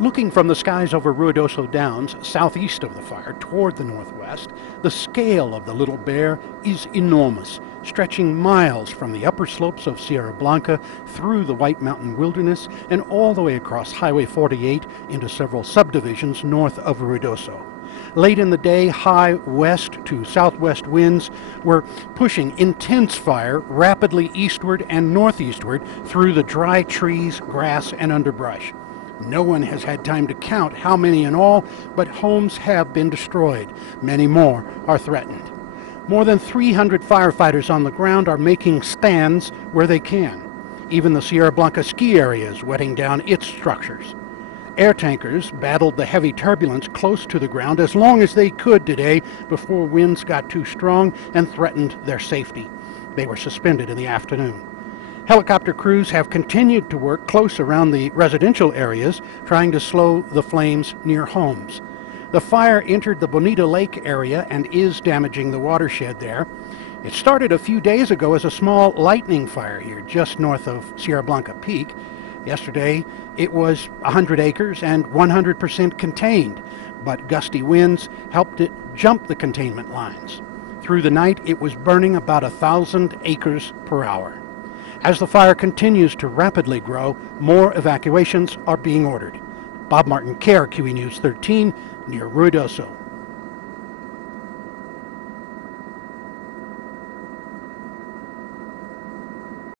Looking from the skies over Ruidoso Downs, southeast of the fire, toward the northwest, the scale of the Little Bear is enormous, stretching miles from the upper slopes of Sierra Blanca through the White Mountain Wilderness and all the way across Highway 48 into several subdivisions north of Ruidoso. Late in the day, high west to southwest winds were pushing intense fire rapidly eastward and northeastward through the dry trees, grass, and underbrush. No one has had time to count how many in all, but homes have been destroyed. Many more are threatened. More than 300 firefighters on the ground are making stands where they can. Even the Sierra Blanca ski area is wetting down its structures. Air tankers battled the heavy turbulence close to the ground as long as they could today before winds got too strong and threatened their safety. They were suspended in the afternoon. Helicopter crews have continued to work close around the residential areas, trying to slow the flames near homes. The fire entered the Bonita Lake area and is damaging the watershed there. It started a few days ago as a small lightning fire here just north of Sierra Blanca Peak. Yesterday, it was 100 acres and 100% contained, but gusty winds helped it jump the containment lines. Through the night, it was burning about 1,000 acres per hour. As the fire continues to rapidly grow, more evacuations are being ordered. Bob Martin, KRQE News 13, near Ruidoso.